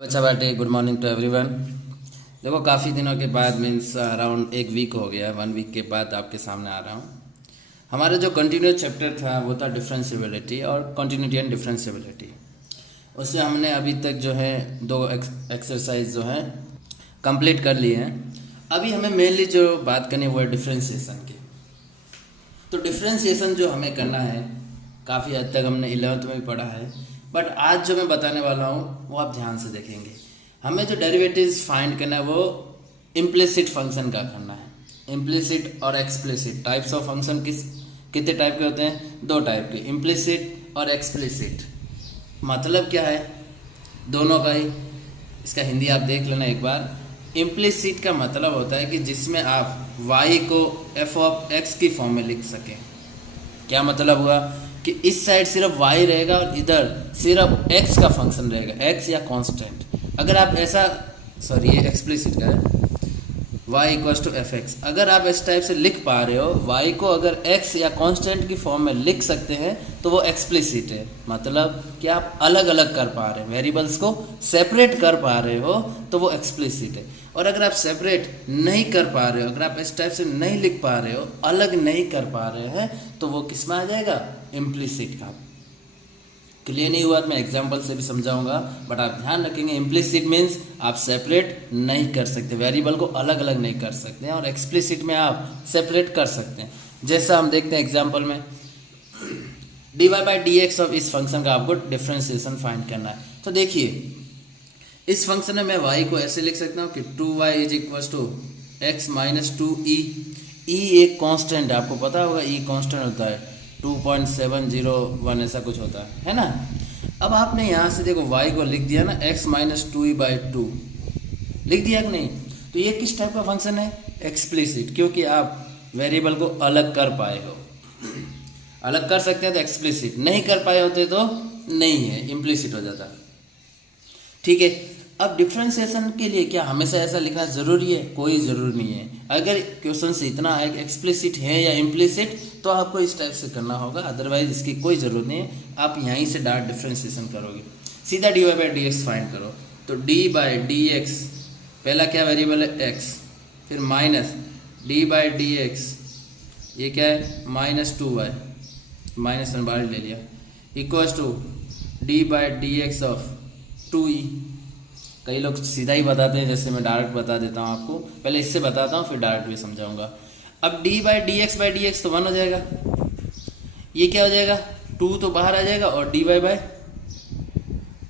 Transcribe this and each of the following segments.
अच्छा बाटे good morning to everyone. देखो काफ़ी दिनों के बाद मीन्स अराउंड एक वीक हो गया, 1 वीक के बाद आपके सामने आ रहा हूँ। हमारा जो कंटिन्यूस चैप्टर था वो था डिफरेंशिएबिलिटी और कंटिन्यूटी एंड डिफरेंशिएबिलिटी। उससे हमने अभी तक जो है 2 एक्सरसाइज जो है कंप्लीट कर लिए हैं। अभी हमें मेनली जो बात करनी है वो है डिफरेंशिएशन की। तो डिफरेंशिएशन जो हमें करना है काफ़ी हद तक हमने 11th में भी पढ़ा है, बट आज जो मैं बताने वाला हूँ वो आप ध्यान से देखेंगे। हमें जो डेरिवेटिव्स फाइंड करना है वो इम्प्लिसिट फंक्शन का करना है। इम्प्लिसिट और एक्सप्लिसिट टाइप्स ऑफ फंक्शन कितने टाइप के होते हैं? 2 टाइप के, इम्प्लिसिट और एक्सप्लिसिट। मतलब क्या है दोनों का ही? इसका हिंदी आप देख लेना एक बार। इम्प्लिसिट का मतलब होता है कि जिसमें आप y को f ऑफ x की फॉर्म में लिख सकें। क्या मतलब हुआ कि इस साइड सिर्फ y रहेगा और इधर सिर्फ x का फंक्शन रहेगा, x या कांस्टेंट। अगर आप ऐसा ये एक्सप्लिसिट का है, y equals to f x. अगर आप इस टाइप से लिख पा रहे हो y को अगर x या कांस्टेंट की फॉर्म में लिख सकते हैं तो वो एक्सप्लिसिट है। मतलब कि आप अलग अलग कर पा रहे हैं, वेरिएबल्स को सेपरेट कर पा रहे हो तो वो एक्सप्लिसिट है। और अगर आप सेपरेट नहीं कर पा रहे हो, अगर आप इस टाइप से नहीं लिख पा रहे हो, अलग नहीं कर पा रहे हैं, तो वो किस में आ जाएगा? इम्प्लिसिट का। क्लियर नहीं हुआ तो मैं एग्जांपल से भी समझाऊंगा, बट आप ध्यान रखेंगे इम्प्लिसिट मीन्स आप सेपरेट नहीं कर सकते, वेरिएबल को अलग अलग नहीं कर सकते हैं, और एक्सप्लिसिट में आप सेपरेट कर सकते हैं। जैसा हम देखते हैं एग्जांपल में, dy by D x of इस फंक्शन का आपको डिफरेंशिएशन फाइंड करना है। तो देखिए इस फंक्शन में मैं y को ऐसे लिख सकता हूँ कि 2y is equal to x minus 2e। e एक कांस्टेंट है, आपको पता होगा e कांस्टेंट होता है 2.701 ऐसा कुछ होता है ना। अब आपने यहाँ से देखो y को लिख दिया ना x माइनस 2e बाई 2 लिख दिया कि नहीं? तो ये किस टाइप का फंक्शन है? एक्सप्लिसिट, क्योंकि आप वेरिएबल को अलग कर पाए हो। अलग कर सकते हैं तो एक्सप्लिसिट, नहीं कर पाए होते तो नहीं है, इम्प्लिसिट हो जाता। ठीक है। अब डिफरेंशिएशन के लिए क्या हमेशा ऐसा लिखना ज़रूरी है? कोई ज़रूर नहीं है। अगर क्वेश्चन से इतना है कि एक्सप्लिसिट है या इम्प्लिसिट तो आपको इस टाइप से करना होगा, अदरवाइज इसकी कोई ज़रूरत नहीं है। आप यहीं से डायरेक्ट डिफरेंशिएशन करोगे, सीधा d Y by D x find करो। तो डी बाई डी एक्स, पहला क्या वेरिएबल है? एक्स, फिर minus D by D x, ये क्या है? माइनस 2y, माइनस वन बाहर ले लिया, equals to d by D x of 2e। कई लोग सीधा ही बताते हैं, जैसे मैं डायरेक्ट बता देता हूँ आपको। पहले इससे बताता हूँ फिर डायरेक्ट भी समझाऊंगा। अब d बाई डी एक्स तो 1 हो जाएगा, ये क्या हो जाएगा? 2 तो बाहर आ जाएगा, और dy बाई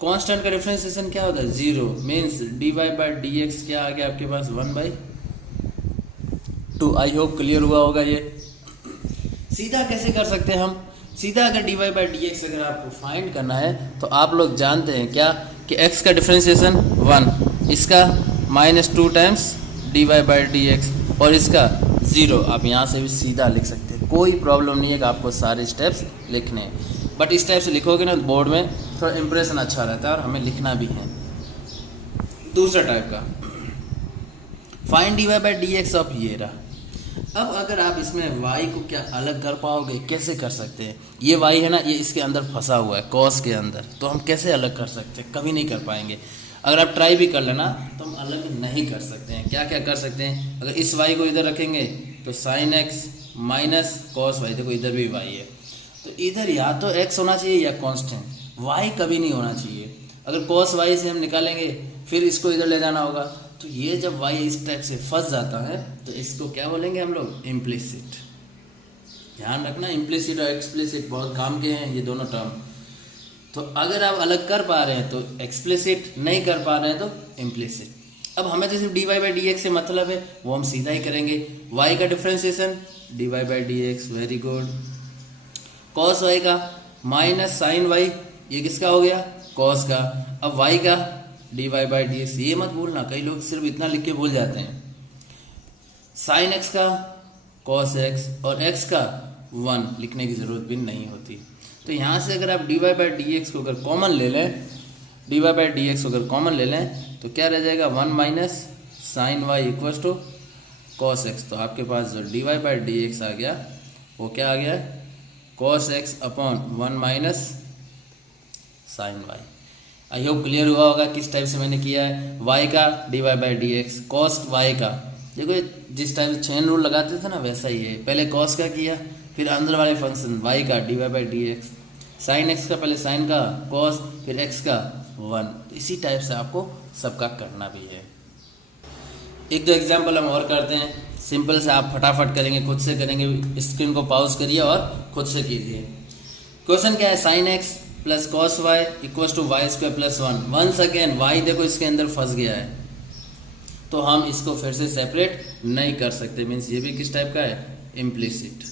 कॉन्स्टेंट का डिफरेंशिएशन क्या होता है? 0। Means dy by D x क्या आ गया आपके पास? 1/2। आई होप क्लियर हुआ होगा। ये सीधा कैसे कर सकते हैं हम? सीधा अगर dy बाई डी एक्स अगर आपको फाइंड करना है तो आप लोग जानते हैं क्या कि x का डिफरेंशिएशन 1, इसका -2 times dy by D x, और इसका 0। आप यहाँ से भी सीधा लिख सकते हैं, कोई प्रॉब्लम नहीं है कि आपको सारे स्टेप्स लिखने हैं। बट इस टाइप से लिखोगे ना बोर्ड में थोड़ा इंप्रेशन अच्छा रहता है, और हमें लिखना भी है। दूसरा टाइप का find dy by D x of ये रहा। अब अगर आप इसमें y को क्या अलग कर पाओगे? कैसे कर सकते हैं? ये y है ना, ये इसके अंदर फंसा हुआ है cos के अंदर, तो हम कैसे अलग कर सकते हैं? कभी नहीं कर पाएंगे। अगर आप ट्राई भी कर लेना तो हम अलग नहीं कर सकते हैं। क्या क्या कर सकते हैं? अगर इस y को इधर रखेंगे तो sin x minus cos y, देखो इधर भी y है, तो इधर या तो x होना चाहिए या कांस्टेंट, y कभी नहीं होना चाहिए। अगर cos y से हम निकालेंगे फिर इसको इधर ले जाना होगा, तो ये जब y इस टाइप से फंस जाता है तो इसको क्या बोलेंगे हम लोग? इम्प्लिसिट। ध्यान रखना, इम्प्लिसिट और एक्सप्लिसिट बहुत काम के हैं ये दोनों टर्म। तो अगर आप अलग कर पा रहे हैं तो एक्सप्लिसिट, नहीं कर पा रहे हैं तो इम्प्लिसिट। अब हमें जैसे d Y by D x से मतलब है वो हम सीधा ही करेंगे। y का differentiation d Y by D x, very good. Cos y का माइनस साइन y, ये किसका हो गया? कॉस का। अब y का d Y by D x, ये मत भूलना, कई लोग सिर्फ इतना लिख के भूल जाते हैं। साइन एक्स का कॉस एक्स, और x का 1 लिखने की ज़रूरत भी नहीं होती। तो यहाँ से अगर आप d Y by D x को अगर कॉमन ले लें, d Y by D x को अगर कॉमन ले लें तो क्या रह जाएगा? 1 minus sine Y equals to cos X. तो आपके पास जो D Y by D X आ गया वो क्या आ गया? Cos X upon 1 minus sine Y. I hope clear हुआ होगा किस टाइप से मैंने किया है। y का dy/dx, कॉस्ट y का, देखो जिस टाइप से चेन रूल लगाते थे ना वैसा ही है। पहले कॉस का किया, फिर अंदर वाले फंक्शन y का dy/dx, साइन x का पहले साइन का कॉस, फिर x का 1। इसी टाइप से आपको सबका करना भी है। एक दो एग्जाम्पल हम और करते हैं, सिंपल से आप फटाफट करेंगे, खुद से करेंगे। स्क्रीन को पॉज करिए और खुद से कीजिए। क्वेश्चन क्या है, sine x plus cos y equal to y square plus 1। Once again y देखो इसके अंदर फंस गया है, तो हम इसको फिर से सेपरेट नहीं कर सकते। मीन्स ये भी किस टाइप का है, इम्प्लिसिट।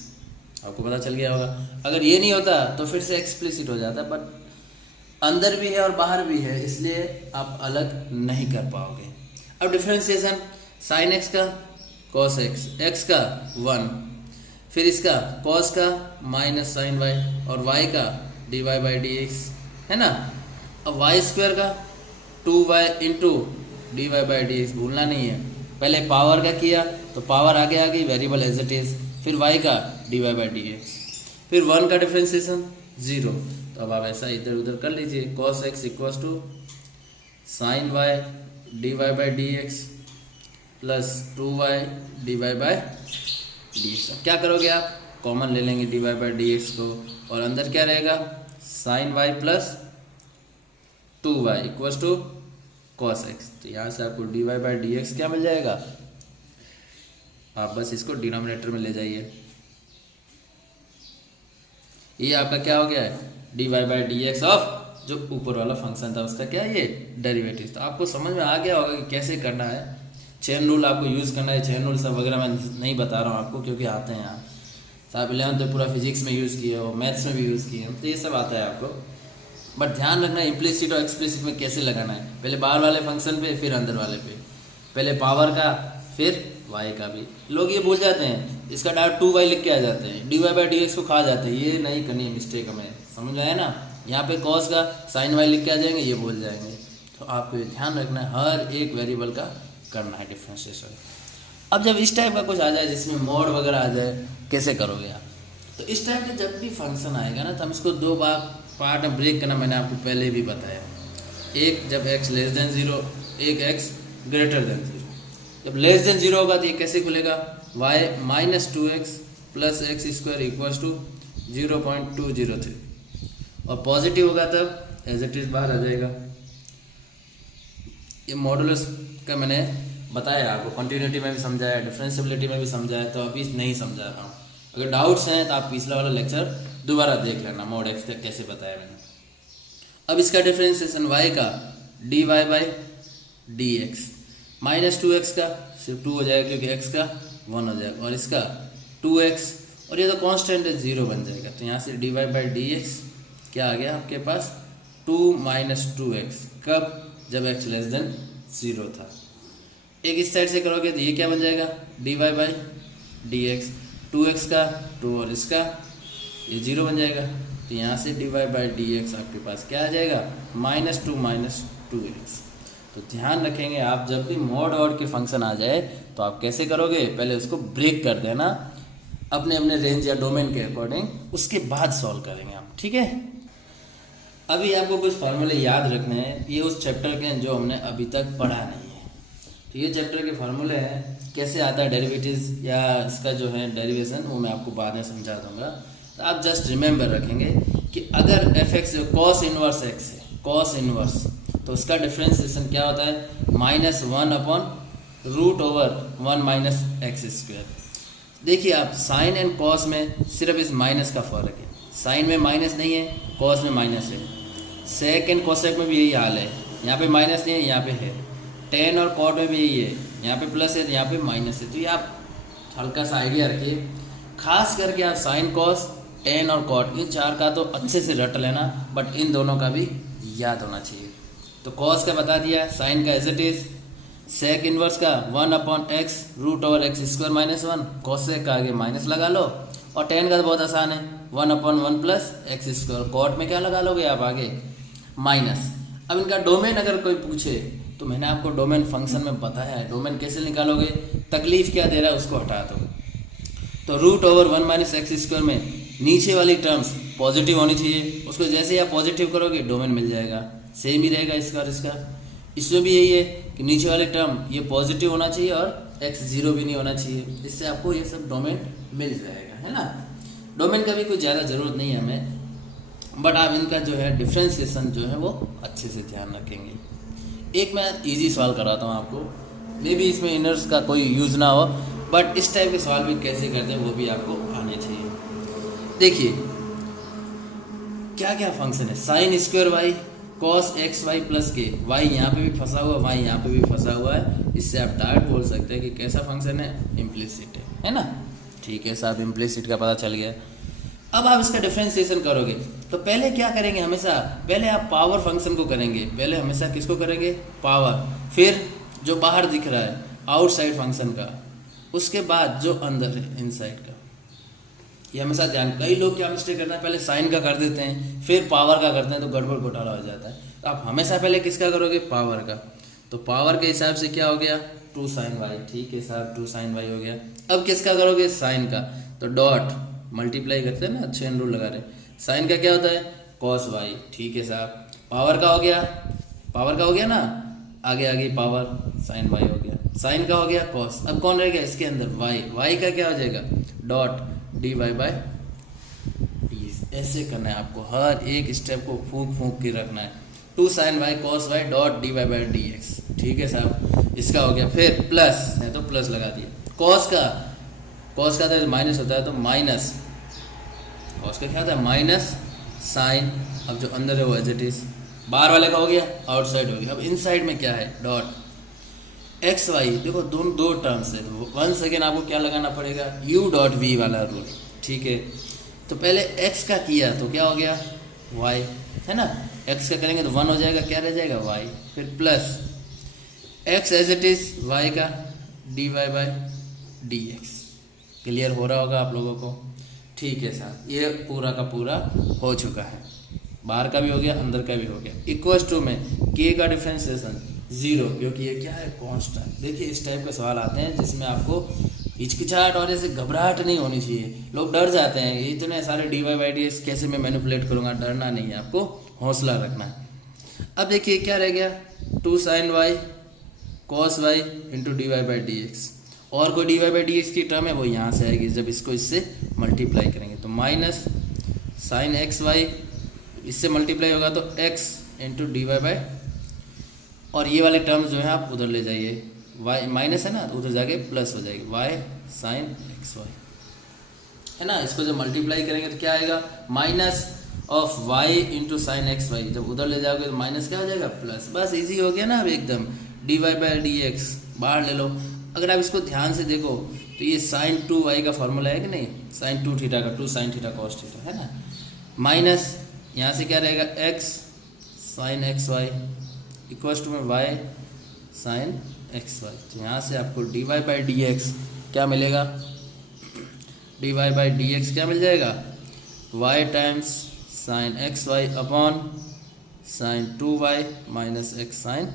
आपको पता चल गया होगा। अगर ये नहीं होता तो फिर से एक्सप्लिसिट हो जाता, बट अंदर भी है और बाहर भी है, इसलिए आप अलग नहीं कर पाओगे। अब डिफ्रेंसिएशन, साइन एक्स का कॉस एक्स, एक्स का 1, फिर इसका कॉस का माइनस साइन वाई, और वाई का dy/dx, है ना। अब वाई स्क्वायर का 2y इंटू dy/dx, भूलना नहीं है। पहले पावर का किया तो पावर आगे आ गई, वेरिएबल एज इट इज, फिर y का dy/dx, फिर 1 का डिफ्रेंसिएशन 0। तो अब आप ऐसा इधर उधर कर लीजिए, cos x equals to sine y dy/dx plus 2y dy/dx। अब क्या करोगे आप, कॉमन ले लेंगे dy/dx को, और अंदर क्या रहेगा, sine y plus 2y equals to cos x। तो यहाँ से आपको dy/dx क्या मिल जाएगा, आप बस इसको डिनोमिनेटर में ले जाइए। ये आपका क्या हो गया है, dy/dx ऑफ जो ऊपर वाला फंक्शन था उसका क्या है, ये डेरिवेटिव। तो आपको समझ में आ गया होगा कि कैसे करना है। चेन रूल आपको यूज़ करना है। चेन रूल सब वगैरह मैं नहीं बता रहा हूँ आपको, क्योंकि आते हैं आप आप 11th में पूरा फिजिक्स में यूज़ किए हो, मैथ्स में भी यूज़ किए हो, तो ये सब आता है आपको। बट ध्यान रखना है इम्प्लिसिट और एक्सप्लिसिट में कैसे लगाना है। पहले बाहर वाले फंक्शन पे, फिर अंदर वाले पे, पहले पावर का फिर y का भी। लोग ये भूल जाते हैं, इसका डायरेक्ट 2y लिख के आ जाते हैं, dy/dx को खा जाते हैं। ये नहीं करनी है मिस्टेक हमें, समझ आया ना। यहाँ पे cos का sin y लिख के आ जाएंगे, ये भूल जाएंगे। तो आपको ध्यान रखना है, हर एक वेरिएबल का करना है डिफ्रेंशिएशन। अब जब इस टाइप का कुछ आ जाए जिसमें मोड वगैरह आ जाए, कैसे करोगे आप। तो इस टाइप का जब भी फंक्शन आएगा ना, तो हम इसको दो पार्ट में ब्रेक करना, मैंने आपको पहले भी बताया। एक जब x लेस देन 0, एक x ग्रेटर देन 0। जब लेस देन 0 होगा तो ये कैसे खुलेगा, y minus 2x plus x square equals to 0.203, और पॉजिटिव होगा तब एज इट इज बाहर आ जाएगा। ये मॉडुलस का मैंने बताया आपको, कंटिन्यूटी में भी समझाया, डिफरेंशिएबिलिटी में भी समझाया, तो अभी नहीं समझा रहा हूँ। अगर डाउट्स हैं तो आप पिछला वाला लेक्चर दोबारा देख लेना, मॉड एक्स कैसे बताया मैंने। अब इसका डिफरेंशिएशन y का dy/dx, माइनस 2x का सिर्फ 2 हो जाएगा क्योंकि x का 1 हो जाएगा, और इसका 2x, और ये तो कांस्टेंट है 0 बन जाएगा। तो यहाँ से dy/dx क्या आ गया आपके पास, 2 माइनस 2x, कब, जब x लेस देन 0 था। एक इस साइड से करोगे तो ये क्या बन जाएगा, dy/dx, 2x का 2 और इसका ये 0 बन जाएगा। तो यहाँ से dy/dx आपके पास क्या आ जाएगा, -2 माइनस 2x। तो ध्यान रखेंगे आप, जब भी मॉड ऑड के फंक्शन आ जाए तो आप कैसे करोगे, पहले उसको ब्रेक कर देना अपने अपने रेंज या डोमेन के अकॉर्डिंग, उसके बाद सॉल्व करेंगे आप, ठीक है। अभी आपको कुछ फार्मूले याद रखने हैं, ये उस चैप्टर के हैं जो हमने अभी तक पढ़ा नहीं है। तो ये चैप्टर के फार्मूले हैं, कैसे आता है डेरिवेटिव्स या इसका जो है डेरिवेशन, वो मैं आपको बाद में समझा दूंगा। तो आप जस्ट रिमेंबर रखेंगे कि अगर fx जो cos इनवर्स x है, cos इनवर्स, तो उसका डिफरेंशिएशन क्या होता है, -1/√1 माइनस एक्स स्क्वायर। देखिए आप साइन एंड कॉस में सिर्फ इस माइनस का फर्क है, साइन में माइनस नहीं है, कॉस में माइनस है। सेक एंड कोसेक में भी यही हाल है, यहाँ पे माइनस नहीं है, यहाँ पे है। टेन और कॉट में भी यही है, यहाँ पे प्लस है तो यहाँ पे माइनस है। तो ये आप हल्का सा आइडिया रखिए, खास करके आप साइन कॉस टेन और कॉट इन चार का तो अच्छे से रट लेना, बट इन दोनों का भी याद होना चाहिए। तो कॉस का बता दिया, साइन का as it is, sec inverse का 1/x√x² - 1, कॉसेक का आगे माइनस लगा लो, और टेन का तो बहुत आसान है 1/1 + x²। कॉट में क्या लगा लोगे आप आगे, माइनस। अब इनका डोमेन अगर कोई पूछे तो मैंने आपको डोमेन फंक्शन में बताया है, डोमेन कैसे निकालोगे, तकलीफ क्या दे रहा है उसको हटा दो। तो √1 - x² में नीचे वाली टर्म्स पॉजिटिव होनी चाहिए, उसको जैसे ही आप पॉजिटिव करोगे डोमेन मिल जाएगा। सेम ही रहेगा इसका और इसका। इसमें भी यही है कि नीचे वाले टर्म ये पॉजिटिव होना चाहिए और x 0 भी नहीं होना चाहिए। इससे आपको ये सब डोमेन मिल जाएगा, है ना। डोमेन का भी कोई ज़्यादा ज़रूरत नहीं है हमें, बट आप इनका जो है डिफ्रेंसिएशन जो है वो अच्छे से ध्यान रखेंगे। एक मैं इजी सवाल कराता हूँ आपको, मे भी इसमें इनर्स का कोई यूज़ ना हो, बट इस टाइप के सवाल भी कैसे करते हैं वो भी आपको आने चाहिए। देखिए क्या क्या फंक्शन है, sine square y cos x y plus के, वाई यहाँ पे भी फंसा हुआ, वाई यहाँ पे भी फंसा हुआ है। इससे आप डायरेक्ट बोल सकते हैं कि कैसा फंक्शन है, इम्प्लिसिट है ना। ठीक है साहब, इम्प्लिसिट का पता चल गया। अब आप इसका डिफरेंशिएशन करोगे तो पहले क्या करेंगे, हमेशा पहले आप पावर फंक्शन को करेंगे। पहले हमेशा किसको करेंगे, पावर, फिर जो बाहर दिख रहा है आउटसाइड फंक्शन का, उसके बाद जो अंदर है इनसाइड का। ये हमेशा ध्यान, कई लोग क्या मिस्टेक करते हैं, पहले साइन का कर देते हैं फिर पावर का करते हैं तो गड़बड़ घोटाला हो जाता है। तो आप हमेशा पहले किसका करोगे, पावर का। तो पावर के हिसाब से क्या हो गया, 2 sin y। ठीक है साहब, 2 sin y हो गया। अब किसका करोगे, साइन का, तो डॉट मल्टीप्लाई करते हैं ना, चेन रूल लगा रहे। साइन का क्या होता है, cos y। ठीक है साहब, पावर का हो गया, पावर का हो गया ना, आगे आगे पावर sin y हो गया, साइन का हो गया cos। अब कौन रहेगा इसके अंदर, y। y का क्या हो जाएगा, डॉट dy बाई डी। ऐसे करना है आपको, हर एक स्टेप को फूंक फूंक के रखना है। 2 sin y cos y dot dy by D x. ठीक है साहब, इसका हो गया। फिर प्लस है तो प्लस लगा दिया, cos का तो माइनस होता है तो माइनस, cos का क्या होता है माइनस साइन। अब जो अंदर है वो एज इट इज, बाहर वाले का हो गया, आउटसाइड हो गया। अब इनसाइड में क्या है, डॉट एक्स वाई। देखो दो टर्म्स है, 1 सेकेंड आपको क्या लगाना पड़ेगा, u डॉट वी वाला रूल। ठीक है, तो पहले x का किया तो क्या हो गया, y, है ना। x का करेंगे तो 1 हो जाएगा, क्या रह जाएगा y। फिर plus x as it is, y का dy by D x. Clear हो रहा होगा आप लोगों को। ठीक है साहब, ये पूरा का पूरा हो चुका है, बाहर का भी हो गया, अंदर का भी हो गया। इक्वल्स टू में k का डिफरेंशिएशन 0, क्योंकि ये क्या है, कांस्टेंट। देखिए इस टाइप के सवाल आते हैं जिसमें आपको हिचकिचाहट और ऐसे घबराहट नहीं होनी चाहिए। लोग डर जाते हैं, इतने सारे dy बाई डी एक्स कैसे मैं मैनिपुलेट करूँगा। डरना नहीं है, आपको हौसला रखना है। अब देखिए क्या रह गया, 2 sin y cos y into dy by D x. और कोई dy बाई डी एक्स की टर्म है वो यहाँ से आएगी जब इसको इससे मल्टीप्लाई करेंगे, तो माइनस साइन एक्स वाई, इससे मल्टीप्लाई होगा तो x इंटू डी बाई, और ये वाले टर्म्स जो है आप उधर ले जाइए, y माइनस है ना तो उधर जाके प्लस हो जाएगी, y साइन एक्स वाई, है ना। इसको जब मल्टीप्लाई करेंगे तो क्या आएगा, minus of y into sine x y. जब उधर ले जाओगे तो माइनस क्या हो जाएगा, प्लस। बस इजी हो गया ना अब एकदम। D Y by D x बाहर ले लो। अगर आप इसको ध्यान से देखो तो ये साइन 2y का फॉर्मूला है कि नहीं, साइन 2 थीटा का, 2 साइन थीटा कॉस थीटा, है ना। माइनस यहाँ से क्या रहेगा, x sine x y equals to में y साइन एक्स वाई। तो यहाँ से आपको d Y by D x क्या मिलेगा, d Y by D x क्या मिल जाएगा, y times sine x y upon sine 2y minus x sine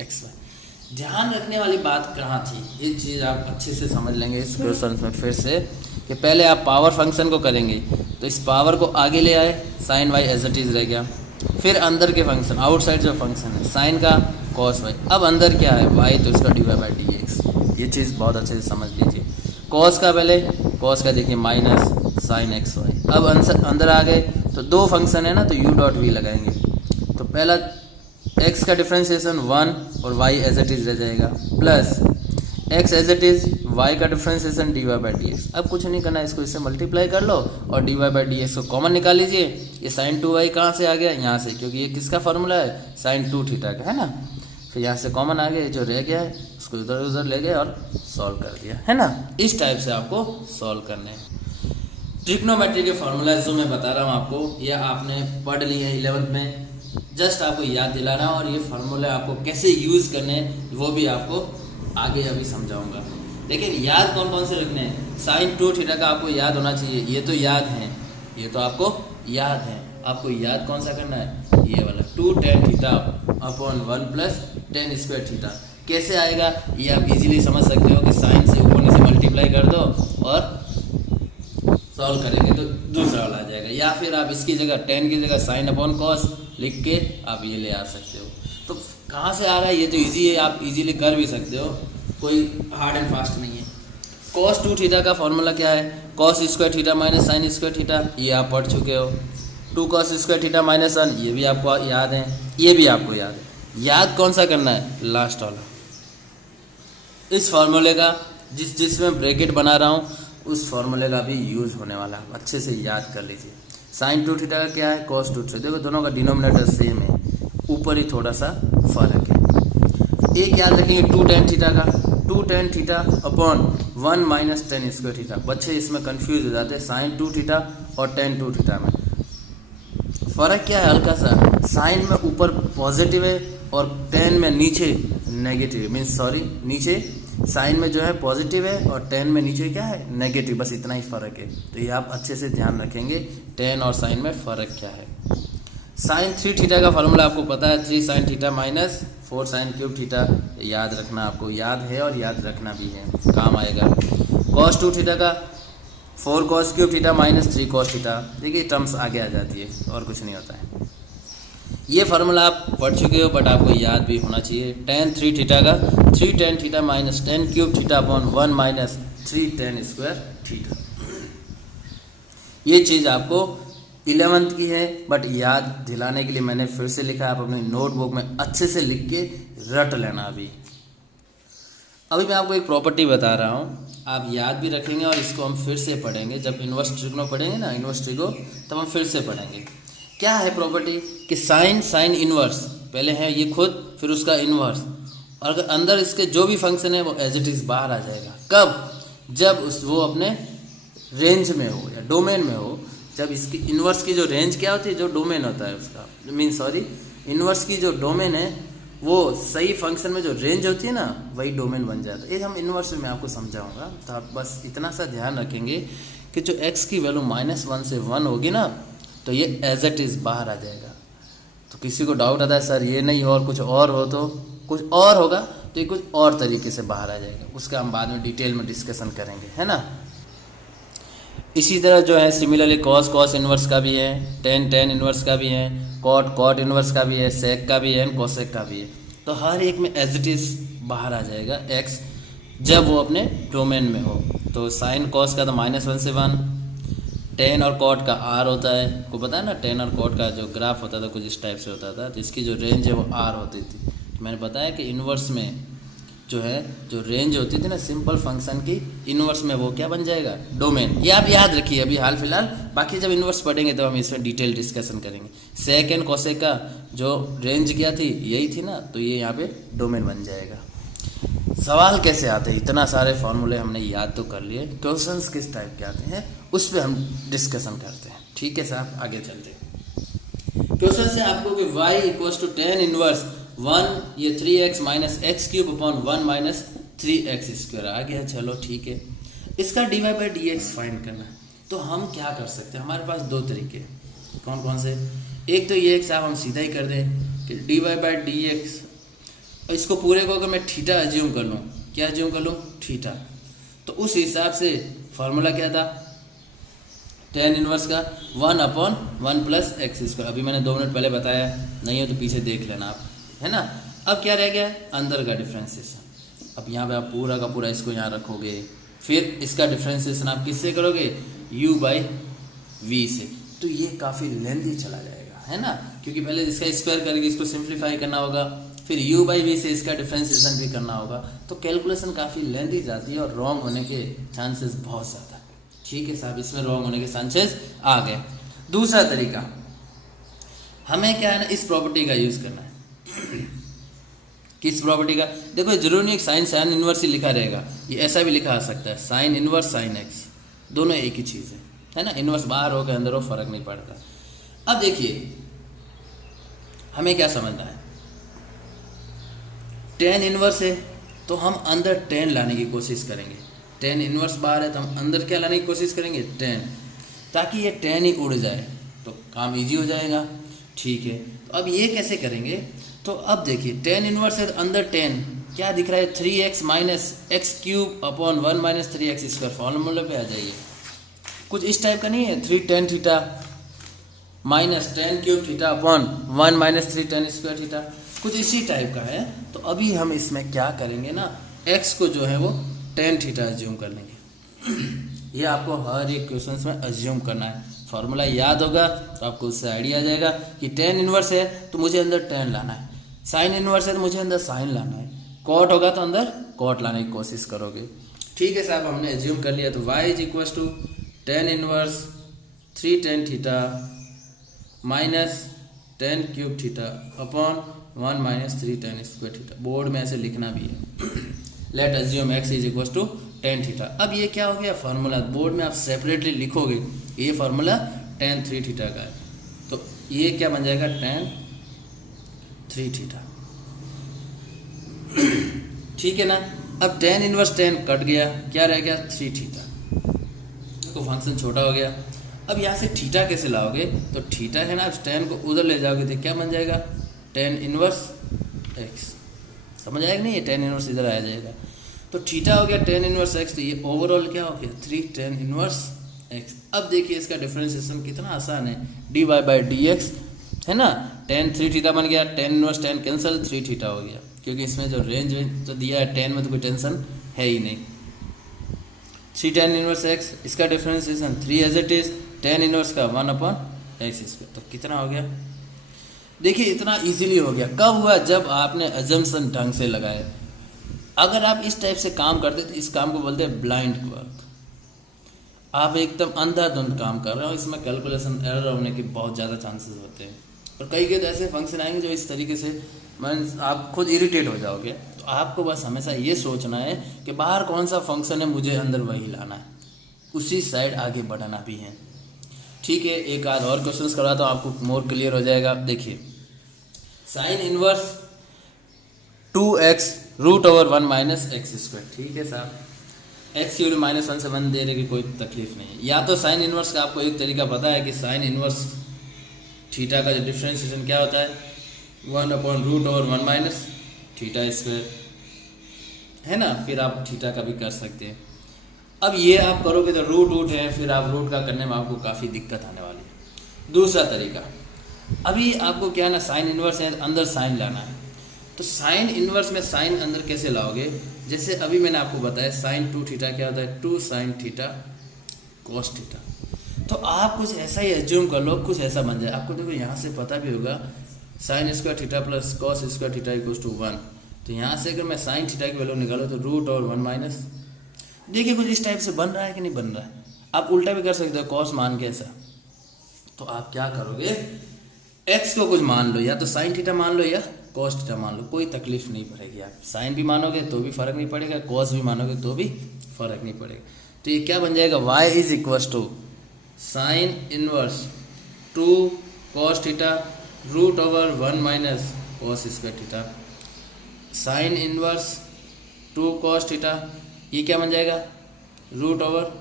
x y. ध्यान रखने वाली बात कहाँ थी, ये चीज़ आप अच्छे से समझ लेंगे इस क्वेश्चन में फिर से, कि पहले आप पावर फंक्शन को करेंगे तो इस पावर को आगे ले आए, sine y as it is रह गया। फिर अंदर के फंक्शन, आउटसाइड जो फंक्शन है साइन का कॉस वाई, अब अंदर क्या है वाई, तो इसका d Y by D x. ये चीज़ बहुत अच्छे से समझ लीजिए। कॉस का पहले, कॉस का देखिए माइनस साइन एक्स वाई। अब अंदर आ गए तो दो फंक्शन है ना, तो यू डॉट वी लगाएंगे। तो पहला x का डिफरेंशिएशन 1 और y एज इट इज़ रह जाएगा, plus x as it is, y का differentiation d Y by D x. अब कुछ नहीं करना, इसको इससे मल्टीप्लाई कर लो और d Y by D x को कॉमन निकाल लीजिए। ये साइन 2y कहाँ से आ गया, यहाँ से, क्योंकि ये किसका फार्मूला है, साइन 2 थीटा का, है ना। फिर यहाँ से कॉमन आ गया, जो रह गया है उसको इधर उधर ले गए और सॉल्व कर दिया, है ना। इस टाइप से आपको सॉल्व करने हैं। ट्रिग्नोमेट्री के फार्मूला जो मैं बता रहा हूँ आपको, ये आपने पढ़ लिए हैं 11th में, जस्ट आपको याद दिलाना है। और ये फार्मूला आपको कैसे यूज़ करने हैं वो भी आपको आगे अभी समझाऊंगा। लेकिन याद कौन कौन से रखने हैं, साइन 2 थीटा का आपको याद होना चाहिए, ये तो याद है, ये तो आपको याद है। आपको याद कौन सा करना है, ये वाला 2 tan theta upon 1 plus tan square theta. कैसे आएगा ये आप इजीली समझ सकते हो कि साइन से ऊपर से मल्टीप्लाई कर दो और सॉल्व करेंगे तो दूसरा वाला आ जाएगा, या फिर आप इसकी जगह tan की जगह साइन अपॉन कॉस लिख के आप ये ले आ सकते हो। तो कहाँ से आ रहा है, ये तो इजी है, आप इजीली कर भी सकते हो, कोई हार्ड एंड फास्ट नहीं है। cos 2 थीटा का फॉर्मूला क्या है, cos square theta minus sign square theta, ये आप पढ़ चुके हो। 2 cos स्क्वायर थीटा माइनस 1, ये भी आपको याद है, ये भी आपको याद है। याद कौन सा करना है, लास्ट वाला। इस फॉर्मूले का जिसमें ब्रैकेट बना रहा हूँ उस फॉर्मूले का भी यूज होने वाला है, अच्छे से याद कर लीजिए। साइन 2 थीटा का क्या है, cos 2 थीटा, देखो दोनों का डिनोमिनेटर सेम है, ऊपर ही थोड़ा सा फर्क है। एक याद रखेंगे 2 tan थीटा का, 2 tan theta upon 1 minus tan square theta. बच्चे इसमें कंफ्यूज हो जाते हैं साइन 2 थीटा और tan 2 थीटा में फ़र्क क्या है, हल्का सा। साइन में ऊपर पॉजिटिव है और tan में नीचे नेगेटिव, मीन्स सॉरी नीचे साइन में जो है पॉजिटिव है और tan में नीचे क्या है, नेगेटिव, बस इतना ही फ़र्क है। तो ये आप अच्छे से ध्यान रखेंगे tan और साइन में फ़र्क क्या है। साइन 3 थीटा का फॉर्मूला आपको पता है, 3 sin theta minus 4 sin cube theta, याद रखना, आपको याद है और याद रखना भी है, काम आएगा। cos 2 थीटा का 4 cos cube theta minus 3 cos theta, देखिए टर्म्स आगे आ जाती है और कुछ नहीं होता है। ये फार्मूला आप पढ़ चुके हो बट आपको याद भी होना चाहिए। tan 3 थीटा का 3 tan theta minus tan cube theta upon 1 minus 3 tan square theta. ये चीज़ आपको 11th की है बट याद दिलाने के लिए मैंने फिर से लिखा, आप अपनी नोटबुक में अच्छे से लिख के रट लेना। अभी मैं आपको एक प्रॉपर्टी बता रहा हूँ, आप याद भी रखेंगे और इसको हम फिर से पढ़ेंगे जब इन्वर्स ट्रिग्नो पढ़ेंगे ना, इन्वर्स ट्रिगो, तब हम फिर से पढ़ेंगे। क्या है प्रॉपर्टी कि साइन इन्वर्स पहले है ये खुद, फिर उसका इन्वर्स, और अगर अंदर इसके जो भी फंक्शन है वो एज इट इज़ बाहर आ जाएगा। कब, जब वो अपने रेंज में हो या डोमेन में हो। जब इसकी इन्वर्स की जो रेंज क्या होती है, जो डोमेन होता है उसका, इन्वर्स की जो डोमेन है वो सही फंक्शन में जो रेंज होती है ना, वही डोमेन बन जाता है। ये हम इन्वर्स में आपको समझाऊंगा, तो आप बस इतना सा ध्यान रखेंगे कि जो x की वैल्यू -1 से 1 होगी ना, तो ये एज इट इज़ बाहर आ जाएगा। तो किसी को डाउट आता है सर ये नहीं हो और कुछ और हो, तो कुछ और होगा तो ये कुछ और तरीके से बाहर आ जाएगा, उसका हम बाद में डिटेल में डिस्कशन करेंगे, है ना। इसी तरह जो है सिमिलरली कॉस इन्वर्स का भी है, टेन इन्वर्स का भी है, कॉट इन्वर्स का भी है, सेक का भी है, कोसेक का भी है। तो हर एक में एज इट इज़ बाहर आ जाएगा एक्स, जब वो अपने डोमेन में हो। तो साइन कॉस का तो -1 से 1, टेन और कॉट का आर होता है, को पता है ना, टेन और कॉट का जो ग्राफ होता था कुछ इस टाइप से होता था, तो इसकी जो रेंज है वो आर होती थी। तो मैंने बताया कि इन्वर्स में जो है जो रेंज होती थी ना सिंपल फंक्शन की, इन्वर्स में वो क्या बन जाएगा, डोमेन। ये आप याद रखिए अभी हाल फिलहाल, बाकी जब इन्वर्स पढ़ेंगे तो हम इसमें डिटेल डिस्कशन करेंगे। सेक एंड कोसेक का जो रेंज क्या थी, यही थी ना, तो ये यहाँ पे डोमेन बन जाएगा। सवाल कैसे आते हैं, इतना सारे फॉर्मूले हमने याद तो कर लिए, क्वेश्चंस किस टाइप के आते हैं उस पर हम डिस्कशन करते हैं। ठीक है साहब, आगे चलते हैं। क्वेश्चन से आपको कि y = tan इनवर्स 1 ये 3x minus X cube upon 1 minus 3x square आ गया। चलो ठीक है, इसका dy/dx फाइंड करना है। तो हम क्या कर सकते हैं, हमारे पास दो तरीके, कौन कौन से। एक तो ये एक साहब हम सीधा ही कर दें कि dy/dx, इसको पूरे को अगर मैं थीटा एज्यूम कर लूँ, क्या एज्यूम कर लूँ, थीटा, तो उस हिसाब से फॉर्मूला क्या था tan इनवर्स का 1/1 प्लस एक्स स्क्वायर। अभी मैंने 2 मिनट पहले बताया, नहीं हो तो पीछे देख लेना आप, है ना। अब क्या रह गया, अंदर का डिफ्रेंसिएशन। अब यहाँ पे आप पूरा का पूरा इसको यहाँ रखोगे, फिर इसका डिफ्रेंसिएशन आप किससे करोगे, u/v से। तो ये काफ़ी लेंथी चला जाएगा, है ना, क्योंकि पहले इसका स्क्वायर करके इसको सिंप्लीफाई करना होगा, फिर u/v से इसका डिफ्रेंसिएशन भी करना होगा। तो कैलकुलेशन काफ़ी लेंथी जाती है और रॉन्ग होने के चांसेस बहुत ज़्यादा। ठीक है साहब, इसमें रॉन्ग होने के चांसेस आ गए। दूसरा तरीका, हमें क्या है ना, इस प्रॉपर्टी का यूज़ करना है। किस प्रॉपर्टी का, देखो जरूरी नहीं साइन इनवर्स ही लिखा रहेगा, ये ऐसा भी लिखा आ सकता है, साइन इनवर्स साइन एक्स, दोनों एक ही चीज़ है ना। इनवर्स बाहर हो के अंदर हो, फर्क नहीं पड़ता। अब देखिए हमें क्या समझना है, tan इनवर्स है तो हम अंदर tan लाने की कोशिश करेंगे। tan इनवर्स बाहर है तो हम अंदर क्या लाने की कोशिश करेंगे, tan, ताकि ये tan ही उड़ जाए, तो काम इजी हो जाएगा। ठीक है, तो अब ये कैसे करेंगे, तो अब देखिए tan इनवर्स है तो अंदर tan क्या दिख रहा है, 3x minus X cube upon 1 minus 3x square. फॉर्मूले पे आ जाइए, कुछ इस टाइप का नहीं है, 3 tan theta minus tan cube theta upon 1 minus 3 tan square theta, कुछ इसी टाइप का है। तो अभी हम इसमें क्या करेंगे ना, x को जो है वो टेन थीटा एज्यूम कर लेंगे। ये आपको हर एक क्वेश्चन में एज्यूम करना है। फॉर्मूला याद होगा तो आपको उससे आइडिया आ जाएगा कि टेन इनवर्स है तो मुझे अंदर टेन लाना है, साइन इनवर्स है तो मुझे अंदर साइन लाना है, कॉट होगा तो अंदर कॉट लाने की कोशिश करोगे। ठीक है साहब, हमने एज्यूम कर लिया। तो y is equal to tan inverse 3 tan theta minus tan cube theta upon 1 minus 3 tan square theta. Board में ऐसे लिखना भी है। Let assume x is equal to tan theta. अब ये क्या हो गया फार्मूला, बोर्ड में आप सेपरेटली लिखोगे, ये फार्मूला टेन 3 थीटा का है। तो ये क्या बन जाएगा, टेन 3 थीटा। ठीक है ना। अब टेन इनवर्स टेन कट गया, क्या रह गया 3 थीटा। तो फंक्शन छोटा हो गया। अब यहाँ से थीटा कैसे लाओगे, तो थीटा है ना, अब टेन को उधर ले जाओगे तो क्या बन जाएगा, टेन इनवर्स एक्स। समझ आएगा नहीं, ये टेन इनवर्स इधर आ जाएगा। तो थीटा हो गया टेन इनवर्स एक्स, तो ये ओवरऑल क्या हो गया 3 टेन इनवर्स एक्स। अब देखिए इसका डिफरेंशिएशन कितना आसान है, d Y by D x है ना। टेन 3 थीटा बन गया, tan inverse tan cancel, 3 theta हो गया, क्योंकि इसमें जो रेंज तो दिया है टेन में तो कोई टेंशन है ही नहीं। 3 टेन इनवर्स एक्स, इसका differentiation 3 as it is, tan inverse का 1 अपॉन एक्स स्क्वायर। तो कितना हो गया, देखिए इतना इजीली हो गया। कब हुआ, जब आपने अजम्पशन ढंग से लगाए। अगर आप इस टाइप से काम करते तो इस काम को बोलते हैं ब्लाइंड वर्क। आप एकदम अंधाधुंध काम कर रहे हो, इसमें कैलकुलेशन एरर होने के बहुत ज़्यादा चांसेस होते हैं। और कई कई ऐसे फंक्शन आएंगे जो इस तरीके से आप खुद इरिटेट हो जाओगे। तो आपको बस हमेशा ये सोचना है कि बाहर कौन सा फंक्शन है, मुझे अंदर वही लाना है, उसी साइड आगे बढ़ाना भी है। ठीक है, एक आध और क्वेश्चंस करा तो आपको मोर क्लियर हो जाएगा। देखिए sine inverse 2x root over 1 minus x square. ठीक है साहब, एक्स की वैल्यू -1 से 1 देने की कोई तकलीफ नहीं है। या तो साइन इनवर्स का आपको एक तरीका पता है कि साइन इनवर्स थीटा का जो डिफ्रेंशिएशन क्या होता है, 1 upon root over 1 minus theta square है ना। फिर आप थीटा का भी कर सकते हैं। अब ये आप करोगे तो रूट है, फिर आप रूट का करने में आपको काफ़ी दिक्कत आने वाली है। दूसरा तरीका, अभी आपको क्या ना, साइन इनवर्स है, अंदर साइन लाना है। तो साइन इनवर्स में साइन अंदर कैसे लाओगे, जैसे अभी मैंने आपको बताया साइन 2 थीटा क्या होता है, 2 साइन थीटा कॉस थीटा। तो आप कुछ ऐसा ही एज्यूम कर लो, कुछ ऐसा बन जाए। आपको देखो यहाँ से पता भी होगा sine square theta plus cos square theta equals to 1। तो यहाँ से अगर मैं साइन थीटा की वैल्यू निकालो तो रूट और 1 माइनस, देखिए कुछ इस टाइप से बन रहा है कि नहीं बन रहा है। आप उल्टा भी कर सकते हो, कॉस मान के ऐसा। तो आप क्या करोगे, एक्स को कुछ मान लो, या तो साइन थीटा मान लो या कॉस थीटा मान लो, कोई तकलीफ नहीं पड़ेगी। आप साइन भी मानोगे तो भी फर्क नहीं पड़ेगा, कॉस भी मानोगे तो भी फर्क नहीं पड़ेगा। तो ये क्या बन जाएगा, y is equal to sine inverse 2 cos theta root over 1 minus cos square theta, sine inverse 2 cos theta, ये क्या बन जाएगा root over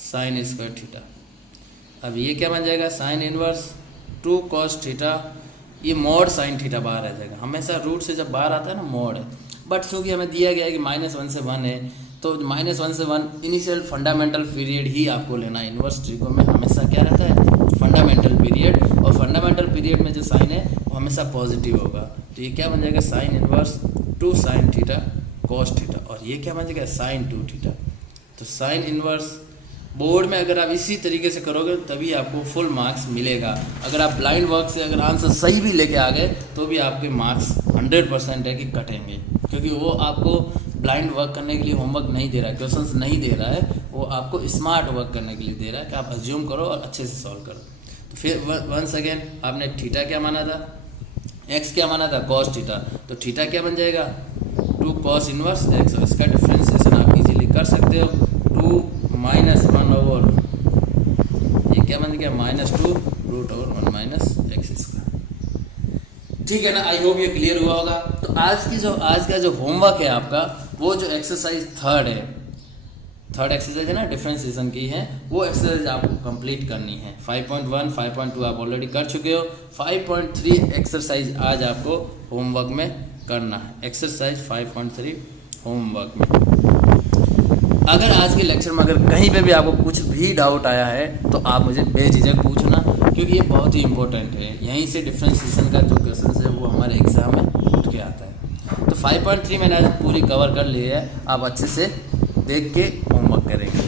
sine square theta. अब ये क्या बन जाएगा, साइन इनवर्स 2 कॉस थीटा, ये मॉड साइन थीटा बाहर आ जाएगा। हमेशा रूट से जब बाहर आता है ना मॉड है, बट चूँकि हमें दिया गया है कि -1 से 1 है, तो -1 से 1 इनिशियल फंडामेंटल पीरियड ही आपको लेना है। इनवर्स ट्रिको में हमेशा क्या रहता है, फंडामेंटल पीरियड, और फंडामेंटल पीरियड में जो साइन है वो हमेशा पॉजिटिव होगा। तो ये क्या बन जाएगा, sine inverse 2 sine theta cos theta, और ये क्या बन जाएगा, साइन 2 थीटा। तो साइन इनवर्स बोर्ड में अगर आप इसी तरीके से करोगे तभी आपको फुल मार्क्स मिलेगा। अगर आप ब्लाइंड वर्क से अगर आंसर सही भी लेके आ गए तो भी आपके मार्क्स 100% है कि कटेंगे, क्योंकि वो आपको ब्लाइंड वर्क करने के लिए होमवर्क नहीं दे रहा है, क्वेश्चंस नहीं दे रहा है, वो आपको स्मार्ट वर्क करने के लिए दे रहा है कि आप अज्यूम करो और अच्छे से सॉल्व करो। तो फिर वंस अगेन आपने थीटा क्या माना था, एक्स क्या माना था, कॉस थीटा। तो थीटा क्या बन जाएगा, 2 कॉस इनवर्स एक्स, और इसका डिफ्रेंशिएशन आप इजीली कर सकते हो, 2 माइनस 1 ओवर, ये क्या बन गया, -2 root over 1 minus x square. ठीक है ना, आई होप ये क्लियर हुआ होगा। तो आज का जो होमवर्क है आपका, वो जो एक्सरसाइज थर्ड एक्सरसाइज है ना, डिफरेंशिएशन की है, वो एक्सरसाइज आपको कंप्लीट करनी है। 5.1 5.2 आप ऑलरेडी कर चुके हो, 5.3 एक्सरसाइज आज आपको होमवर्क में करना है। एक्सरसाइज 5.3 होमवर्क में। अगर आज के लेक्चर में अगर कहीं पे भी आपको कुछ भी डाउट आया है तो आप मुझे बेझिझक पूछना, क्योंकि ये बहुत ही इंपॉर्टेंट है। यहीं से डिफ्रेंशिएशन का जो क्वेश्चन है वो हमारे एग्ज़ाम में उठ के आता है। तो 5.3 मैंने आज पूरी कवर कर ली है, आप अच्छे से देख के होमवर्क करेंगे।